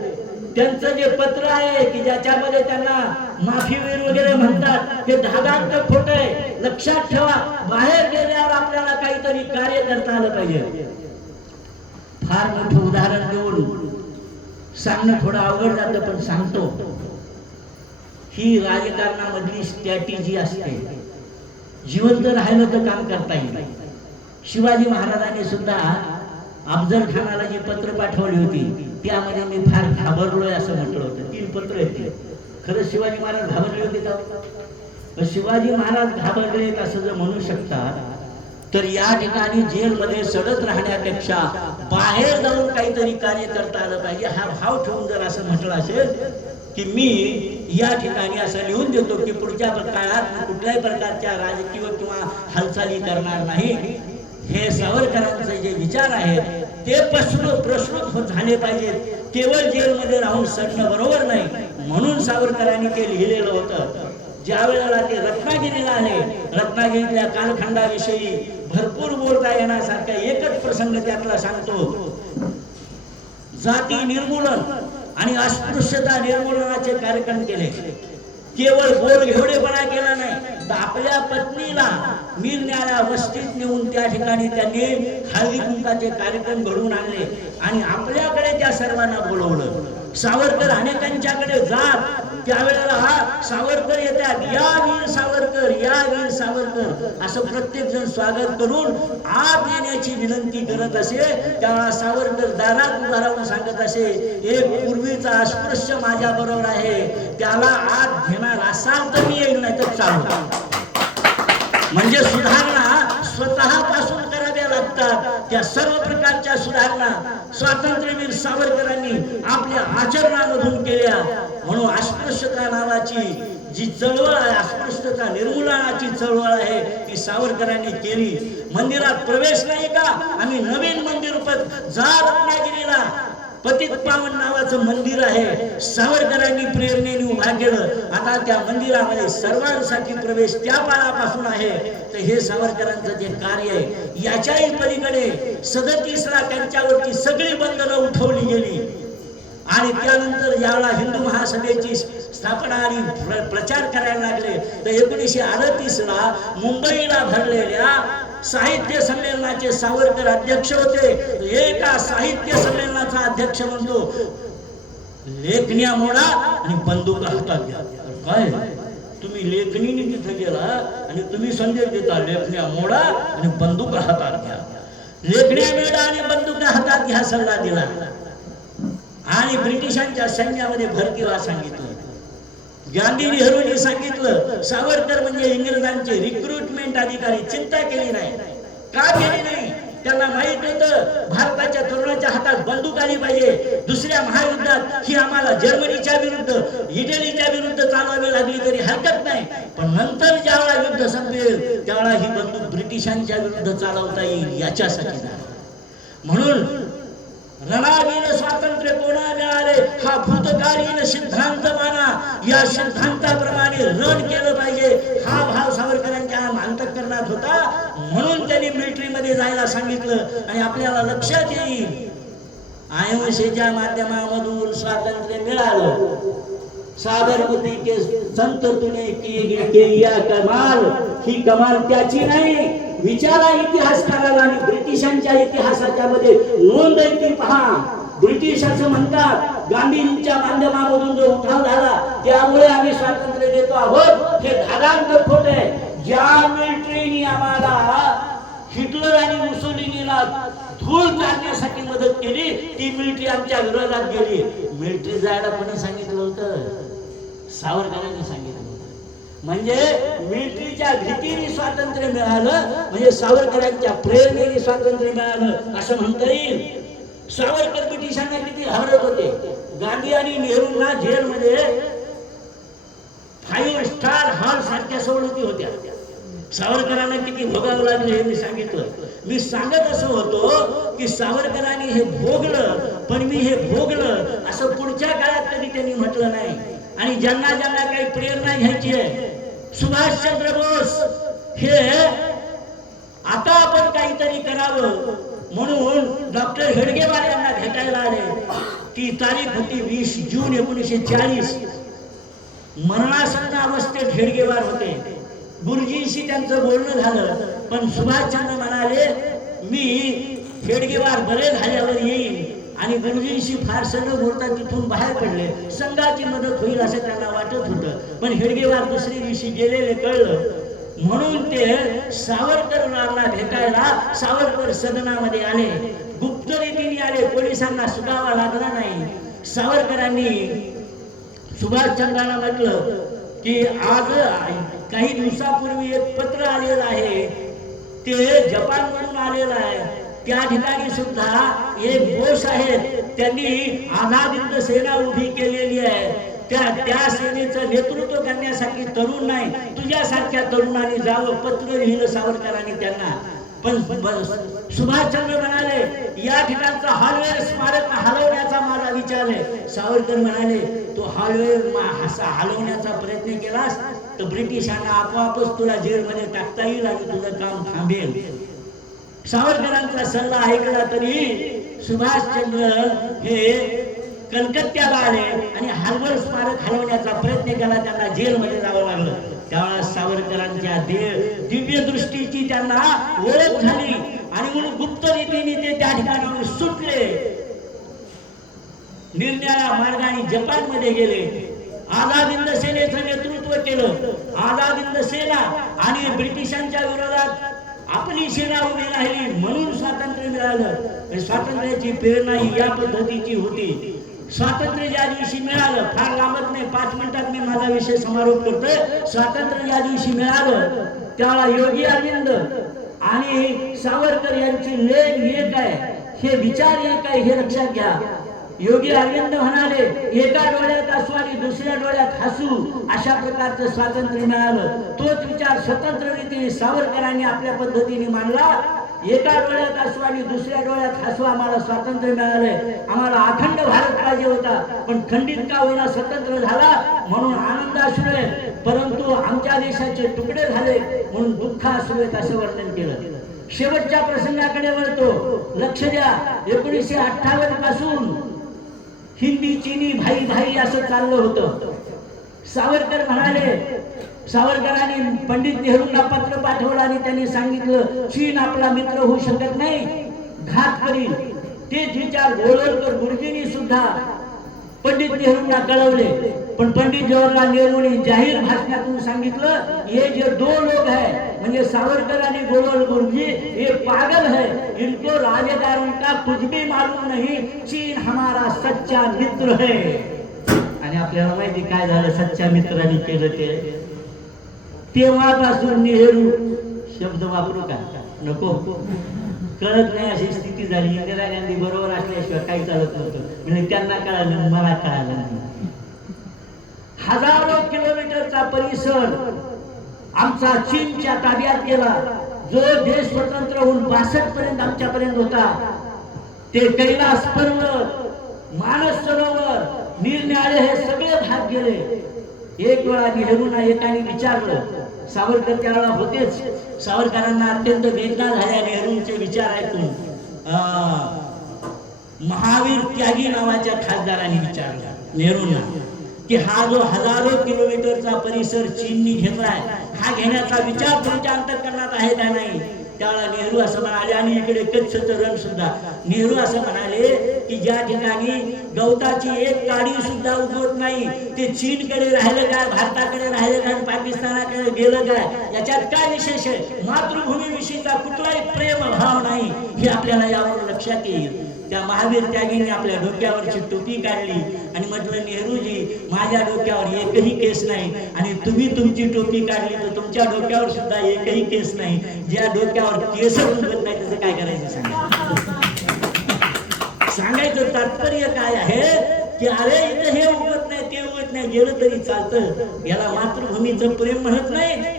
त्यांचं जे पत्र आहे की ज्याच्यामध्ये त्यांना माफीवीर वगैरे म्हणतात, हे धागांत खोटं आहे. लक्षात ठेवा, बाहेर गेल्यावर आपल्याला काहीतरी कार्य करता आलं पाहिजे. फार मोठं उदाहरण देऊन सांगणं थोडं अवघड जातं, पण सांगतो. ही राजकारणामधली स्ट्रॅटेजी असते. जिवंत राहिलं तर काम करता येईल. शिवाजी महाराजांनी सुद्धा अफजल खानाला जी पत्र पाठवली होती, त्यामध्ये मी फार घाबरलोय असं म्हटलं होतं. 3 पत्र आहेत. खरंच शिवाजी महाराज घाबरले होते का? शिवाजी महाराज घाबरले असं जर म्हणू शकतात, तर या ठिकाणी जेलमध्ये सडत राहण्यापेक्षा बाहेर जाऊन काहीतरी कार्य करता आलं पाहिजे. हा भाव ठेवून जर असं म्हटलं असेल की मी या ठिकाणी असं लिहून देतो की पुढच्या काळात कुठल्याही प्रकारच्या राजकीय किंवा हालचाली करणार नाही, हे सावरकरांचे जे विचार आहेत ते प्रश्न झाले पाहिजेत. केवळ जेलमध्ये राहून सडणं बरोबर नाही. म्हणून सावरकरांनी ते लिहिलेलं होतं. ज्या वेळेला ते रत्नागिरीला आले, रत्नागिरीतल्या कालखंडाविषयी भरपूर बोलता येण्यासारखा एकच प्रसंग त्यातला सांगतो. जाती निर्मूलन आणि अस्पृश्यता निर्मूलनाचे कार्यक्रम केले. केवळ बोलघेवडेपणा केला नाही, तर आपल्या पत्नीला मिरण्याला वस्तीत नेऊन त्या ठिकाणी त्यांनी हळदी कुंकाचे कार्यक्रम घडवून आणले आणि आपल्याकडे त्या सर्वांना बोलवलं. सावरकर अनेकांच्याकडे जात, त्यावेळेला हा सावरकर येतात, या वीर सावरकर, या वीर सावरकर असं प्रत्येक जण स्वागत करून आत येण्याची विनंती करत असे. त्यावेळेला सावरकर दारात उभा राहून सांगत असे, एक पूर्वीचा अस्पृश्य माझ्या बरोबर आहे, त्याला आत घेणार असाल तर मी येईल, नाही तर चालू. म्हणजे सुधारणा स्वतःपासून कराव्या लागतात. त्या सर्व प्रकारच्या सुधारणा स्वातंत्र्यवीर सावरकरांनी आपल्या आचरणामधून केल्या. म्हणून अस्पृश्यता नावाची जी चळवळ आहे, अस्पृश्यता निर्मूलनाची चळवळ आहे, ती सावरकरांनी केली. मंदिरात प्रवेश नाही का? आम्ही नवीन मंदिर जा रत्नागिरीला पतित पावन नावाचं मंदिर आहे, सावरकरांनी प्रेरणेने उभा केलं. आता त्या मंदिरामध्ये सर्वांसाठी प्रवेश त्या काळापासून आहे. तर हे सावरकरांचं जे कार्य आहे, याच्याही पलीकडे 37ला त्यांच्यावरती सगळी बंधनं उठवली गेली. आणि त्यानंतर ज्यावेळेला हिंदू महासभेची स्थापना आणि प्रचार करायला लागले, तर 1938ला मुंबईला भरलेल्या साहित्य संमेलनाचे सावरकर अध्यक्ष होते. एका साहित्य संमेलनाचा अध्यक्ष म्हणतो, लेखण्या मोडा आणि बंदूक हातात घ्या. काय तुम्ही लेखणीने तिथे गेला आणि तुम्ही संदेश देता, लेखण्या मोडा आणि बंदूक हातात घ्या. लेखण्या मोडा आणि बंदूक हातात घ्या सल्ला दिला आणि ब्रिटिशांच्या सैन्यामध्ये भरती व्हा सांगितलं. गांधी नेहरूंनी सांगितलं, सावरकर म्हणजे इंग्रजांचे रिक्रुटमेंट अधिकारी. चिंता केली नाही. का केली नाही? त्यांना माहित होतं भारताच्या तरुणाच्या हातात बंदूक आली पाहिजे. दुसऱ्या महायुद्धात ही आम्हाला जर्मनीच्या विरुद्ध, इटलीच्या विरुद्ध चालवावी लागली तरी हरकत नाही, पण नंतर ज्यावेळा युद्ध संपेल त्यावेळा ही बंदूक ब्रिटिशांच्या विरुद्ध चालवता येईल याच्यासाठी झालं. म्हणून रणवीर स्वातंत्र्य कोणा मिळाले हा भूतकालीन सिद्धांत माना. या सिद्धांताप्रमाणे रण केलं पाहिजे हा भाव सावरकरांच्या अंतःकरणात होता. म्हणून त्यांनी मिलिटरीमध्ये जायला सांगितलं. आणि आपल्याला लक्षात येईल, अहिंसेच्या माध्यमामधून स्वातंत्र्य मिळालं. साबरमती के संत तुने किया कमाल, ही कमाल त्याची नाही, विचारा इतिहासकाराला. आणि ब्रिटिशांच्या इतिहासाच्या मध्ये नोंद आहे ती पहा. ब्रिटिश असं म्हणतात, गांधींच्या माध्यमामधून जो उठाव झाला त्यामुळे आम्ही स्वातंत्र्य देतो आहोत, हे धाडांत खोटे. ज्या मिलिटरीने आम्हाला हिटलर आणि मुसोलिनीला धूळ काढण्यासाठी मदत केली, ती मिलिटरी आमच्या विरोधात गेली. मिलिटरी जायला कोणी सांगितलं होतं? सावरकरांनी सांगितलं होतं. म्हणजे मिलिटरीच्या भीतीने स्वातंत्र्य मिळालं, म्हणजे सावरकरांच्या प्रेरणेने स्वातंत्र्य मिळालं असं म्हणता येईल. सावरकर ब्रिटिशांना किती घाबरत होते. गांधी आणि नेहरूंना जेलमध्ये 5 स्टार हॉल सारख्या सवलती होत्या. सावरकरांना किती भोगावं लागलं हे मी सांगितलं. मी सांगत असं होतो की सावरकरांनी हे भोगलं, पण मी हे भोगलं असं पुढच्या काळात कधी त्यांनी म्हटलं नाही. आणि ज्यांना ज्यांना काही प्रेरणा घ्यायची आहे, सुभाषचंद्र बोस हे आता आपण काहीतरी करावं म्हणून डॉक्टर हेडगेवार यांना भेटायला आले. ती तारीख होती 20 जून 1940. मरणासन्न अवस्थेत हेडगेवार होते. गुरुजींशी त्यांचं बोलणं झालं, पण सुभाषचंद्र म्हणाले मी हेडगेवार बरे झाल्यावर येईल. आणि गुरुजींशी फारसं न बोलता तिथून बाहेर पडले. संघाची मदत होईल असं त्यांना वाटत होतं, पण हेडगेवार दुसरी दिवशी गेलेले कळलं. म्हणून ते सावरकरांना भेटायला सावरकर सदनामध्ये आले. गुप्त रीतीने आले, पोलिसांना सुगावा लागला नाही. सावरकरांनी सुभाषचंद्रांना म्हटलं की आज काही दिवसापूर्वी एक पत्र आलेलं आहे, ते जपानमधून आलेलं आहे. त्या ठिकाणी सुद्धा एक बोस आहेत, त्यांनी आझाद हिंद सेना उभी केलेली आहे. त्या सेनेचं नेतृत्व करण्यासाठी तरुण नाही, तुझ्यासारख्या तरुणांनी जावं. पत्र लिहिलं सावरकरांनी त्यांना. पण सुभाषचंद्र म्हणाले या ठिकाणचा हॉलवेर स्मारक हलवण्याचा माझा विचार आहे. सावरकर म्हणाले तो हॉलवेर हलवण्याचा प्रयत्न केलास तर ब्रिटिशांना आपोआपच तुला जेलमध्ये टाकता येईल आणि तुझं काम थांबेल. सावरकरांचा सल्ला ऐकला तरी सुभाषचंद्र हे कलकत्त्याला आले आणि हलवर स्मारक हलवण्याचा प्रयत्न केला. त्यांना जेलमध्ये जावं लागलं. त्यावेळेस सावरकरांच्या दिव्य दृष्टीची त्यांना ओळख झाली आणि म्हणून गुप्त रीतीने ते त्या ठिकाणाहून सुटले. निरनिराळ्या मार्गाने जपानमध्ये गेले. आझाद हिंद सेनेचं नेतृत्व केलं. आझाद हिंद सेना आणि ब्रिटिशांच्या विरोधात आपली सेना उभी राहिली म्हणून स्वातंत्र्य मिळालं. स्वातंत्र्याची प्रेरणा ही या पद्धतीची होती. स्वातंत्र्य ज्या दिवशी मिळालं, फार लांबत नाही, 5 मिनिटात मी माझा विषय समारोप करतोय. स्वातंत्र्य ज्या दिवशी मिळालं त्यावेळा योगी अरविंद आणि सावरकर यांचे लेख एक आहे, हे विचार एक आहे, हे लक्षात घ्या. योगी अरविंद म्हणाले एका डोळ्यात असू आणि दुसऱ्या डोळ्यात हसू, अशा प्रकारचं स्वातंत्र्य मिळालं. तोच विचार स्वतंत्र रीतीने सावरकरांनी आपल्या पद्धतीने मांडला. एका डोळ्यात असू आणि दुसऱ्या डोळ्यात हसू, आम्हाला स्वातंत्र्य मिळालंय. आम्हाला अखंड भारत पाहिजे होता, पण खंडित का होईना स्वतंत्र झाला म्हणून आनंद असू नये, परंतु आमच्या देशाचे तुकडे झाले म्हणून दुःख असू नयेत असं वर्णन केलं. शेवटच्या प्रसंगाकडे वळतो, लक्ष द्या. 1958 पासून हिंदी चीनी भाई भाई असं चाललं होतं. सावरकर म्हणाले, सावरकरांनी पंडित नेहरूंना पत्र पाठवलं आणि त्यांनी सांगितलं चीन आपला मित्र होऊ शकत नाही, घात करील. तेच विचार गोळवलकर गुरुजींनी सुद्धा पंडित नेहरूंना कळवले. पण पंडित जवाहरलाल नेहरूंनी जाहीर भाषणातून सांगितलं ये जो 2 लोग है, म्हणजे सावरकर आणि गोळवलकर गुरुजी, ये पागल है, इनको राजकारण का कुछ भी मालूम नहीं, चीन हमारा सच्चा मित्र है. आणि आपल्याला माहिती काय झालं सच्च्या मित्रांनी केलं ते. तेव्हापासून नेहरू शब्द वापरू का नको, कळत नाही अशी स्थिती झाली. इंदिरा गांधी बरोबर असल्याशिवाय काही चालत नव्हतं. म्हणजे त्यांना कळालं, मला कळालं नाही. हजारो किलोमीटरचा परिसर आमचा चीनच्या ताब्यात गेला. जो देश स्वतंत्र होऊन 62 पर्यंत आमच्यापर्यंत होता, ते कैलास पर्वत, मानस सरोवर, निरनिराळे हे सगळे भाग गेले. एक वेळा नेहरूंना एकाने विचारलं, सावरकर त्यावेळेला होतेच. सावरकरांना अत्यंत वेदना झाल्या नेहरूंचे विचार ऐकून. महावीर त्यागी नावाच्या खासदारांनी विचारलं नेहरूंना की हा जो हजारो किलोमीटरचा परिसर चीननी घेतलाय, हा घेण्याचा विचार तुमच्या अंतःकरणात आहे का नाही. त्यावेळेला नेहरू असं म्हणाले, आणि इकडे कच्छचं रण सुद्धा. नेहरू असं म्हणाले की ज्या ठिकाणी गवताची एक काडी सुद्धा उगवत नाही, ते चीनकडे राहिलं काय, भारताकडे राहिलं काय, पाकिस्तानाकडे गेलं काय, याच्यात काय विशेष आहे. मातृभूमीविषयीचा कुठलाही प्रेम भाव नाही, हे आपल्याला यावरून लक्षात येईल. त्या महावीर त्यागीने आपल्या डोक्यावरची टोपी काढली आणि म्हटलं, नेहरूजी, माझ्या डोक्यावर एकही केस नाही आणि तुम्ही तुमची टोपी काढली तर तुमच्या डोक्यावर सुद्धा एकही केस नाही. ज्या डोक्यावर केस उगत नाही त्याचं काय करायचं सांगा. सांगायचं तात्पर्य काय आहे की अरे इथं हे उगत नाही ते उगत नाही, गेलं तरी चालतं. याला मातृभूमीचं प्रेम म्हणत नाही.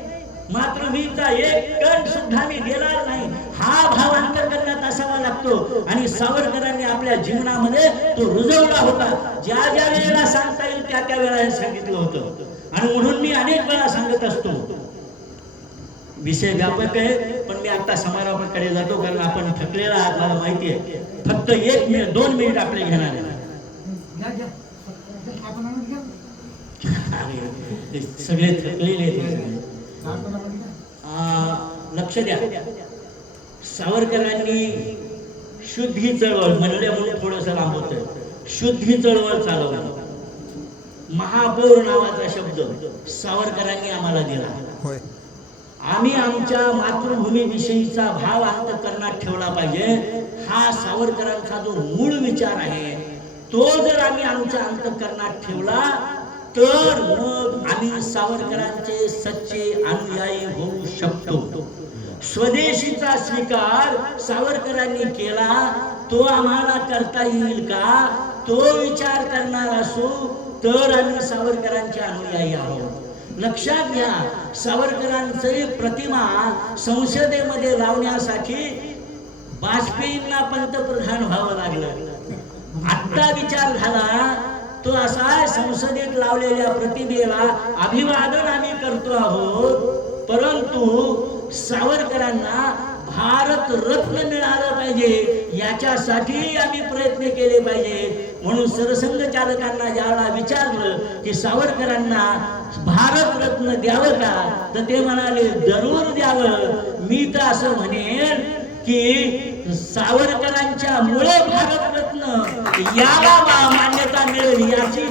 मातृभूमीचा एक कण सुद्धा मी देणार नाही, हा भाव अंतःकरणात असावा लागतो. आणि सावरकरांनी आपल्या जीवनामध्ये तो रुजवला होता. ज्या ज्या वेळेला सांगता येईल त्या त्या वेळेला हे सांगितलं होतं. आणि म्हणून मी अनेक वेळा सांगत असतो. विषय व्यापक आहे, पण मी आता समारोपाकडे जातो कारण आपण थकलेला आहात, मला माहिती आहे. फक्त 1 मिनिट 2 मिनिट आपले घेणार आहे. सगळे थकलेले लक्ष द्या. सावरकरांनी शुद्धी चळवळ म्हणले म्हणून थोडस लांबवतोय. शुद्धी चळवळ चालवली. महापौर नावाचा शब्द सावरकरांनी आम्हाला दिला. आम्ही आमच्या मातृभूमी विषयीचा भाव अंतःकरणात ठेवला पाहिजे. हा सावरकरांचा जो मूळ विचार आहे तो जर आम्ही आमच्या अंतःकरणात ठेवला तर मग आम्ही सावरकरांचे सच्चे अनुयायी होऊ शकतो. स्वदेशीचा स्वीकार सावरकरांनी केला, तो आम्हाला करता येईल का? तो विचार करणार असू तर आम्ही सावरकरांचे अनुयायी आहोत. लक्षात घ्या, सावरकरांची प्रतिमा संसदेमध्ये लावण्यासाठी वाजपेयींना पंतप्रधान व्हावं लागलं. आत्ता विचार झाला तो असा, संसदेत लावलेल्या प्रतिमेला अभिवादन आम्ही करतो आहोत, परंतु सावरकरांना भारत रत्न मिळालं पाहिजे याच्यासाठी आम्ही प्रयत्न केले पाहिजे. म्हणून सरसंघचालकांना ज्यावेळेला विचारलं की सावरकरांना भारत रत्न द्यावं का, तर ते म्हणाले जरूर द्यावं. मी तर असं म्हणेन की सावरकरांच्या मुळे भारत रत्न याला मान्यता मिळेल, याची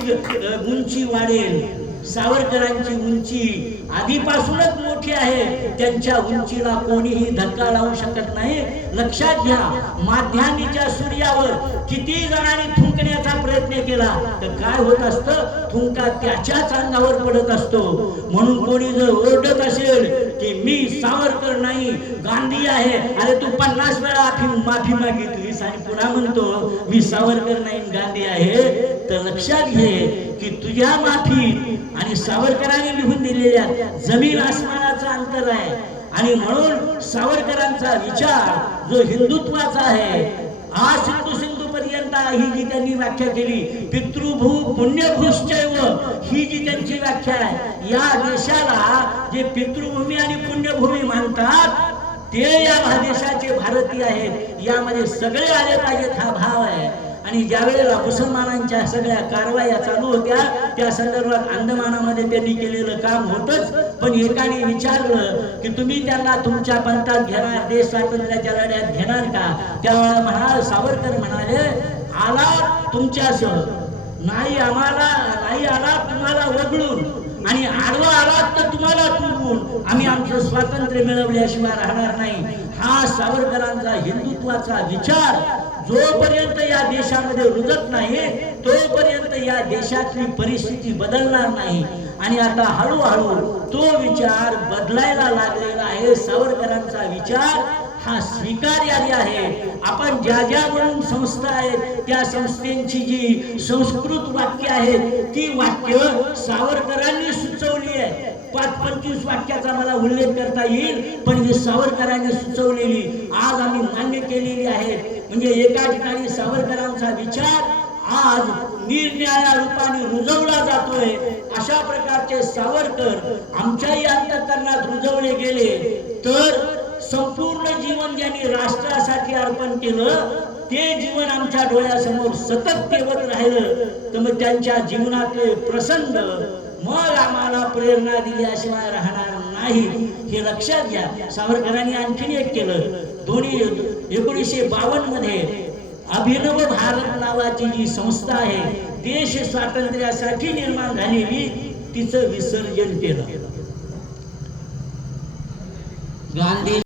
उंची वाढेल. सावरकरांची उंची आधीपासूनच मोठी आहे, त्यांच्या उंचीला कोणीही धक्का लावू शकत नाही. लक्षात घ्या, माध्यान्हीच्या सूर्यावर किती जणांनी थुंकण्याचा प्रयत्न केला तर काय होत असतं, थुंका त्याच्याच अंगावर पडत असतो. म्हणून कोणी जर ओरडत असेल की मी सावरकर नाही गांधी आहे, अरे तू 50 वेळा माफी मागितलीस आणि पुन्हा म्हणतो मी सावरकर नाही गांधी आहे, तर लक्षात घे की तुझ्या माफी आणि सावरकरांनी लिहून दिलेल्या जमीन आसमानाचं अंतर आहे. आणि म्हणून सावरकरांचा विचार जो हिंदुत्वाचा आहे, आज सिंधू पर्यंत ही जी त्यांनी व्याख्या केली, पितृभू पुण्यभूश्चैव, ही जी त्यांची व्याख्या आहे, या देशाला जे पितृभूमी आणि पुण्यभूमी मानतात ते या देशाचे भारतीय आहेत. यामध्ये सगळे आले पाहिजेत, हा भाव आहे. आणि ज्या वेळेला मुसलमानांच्या सगळ्या कारवाया चालू होत्या त्या संदर्भात अंदमानामध्ये त्यांनी केलेलं काम होतच, पण एकाने विचारलं की तुम्ही त्यांना तुमच्या पंथात घेणार, देश स्वातंत्र्याच्या लढ्यात घेणार का? त्यावेळेला म्हणाल सावरकर म्हणाले, आला तुमच्यासह, नाही आम्हाला नाही आला तुम्हाला वगळून, आणि आडवा आलात तर तुम्हाला तुडवून, आम्ही आमचं स्वातंत्र्य मिळवल्याशिवाय राहणार नाही. हा सावरकरांचा हिंदुत्वाचा विचार जोपर्यंत या देशामध्ये रुजत नाही तोपर्यंत या देशातली परिस्थिती बदलणार नाही. आणि आता हळूहळू तो विचार बदलायला लागलेला आहे. सावरकरांचा विचार हा स्वीकार्य आहे. आपण ज्या ज्या म्हणून संस्था आहेत त्या संस्थेची जी संस्कृत वाक्य आहेत ती वाक्य सावरकरांनी सुचवली आहे. 5-25 वाक्याचा मला उल्लेख करता येईल, पण ही सावरकरांनी सुचवलेली आज आम्ही मान्य केलेली आहेत. म्हणजे एका ठिकाणी सावरकरांचा विचार आज निरनिराळ्या रूपाने रुजवला जातोय. अशा प्रकारचे सावरकर आमच्याही अंतःकरणात रुजवले गेले तर संपूर्ण जीवन ज्यांनी राष्ट्रासाठी अर्पण केलं ते जीवन आमच्या डोळ्यासमोर सतत तेवत राहिलं तर मग त्यांच्या जीवनातले प्रसंग मग आम्हाला प्रेरणा दिल्याशिवाय राहणार नाही, हे लक्षात घ्या. सावरकरांनी आणखीन एक केलं. 1952 मध्ये अभिनव भारत नावाची जी संस्था आहे देश स्वातंत्र्यासाठी निर्माण झालेली, तिचं विसर्जन केलं. गांधी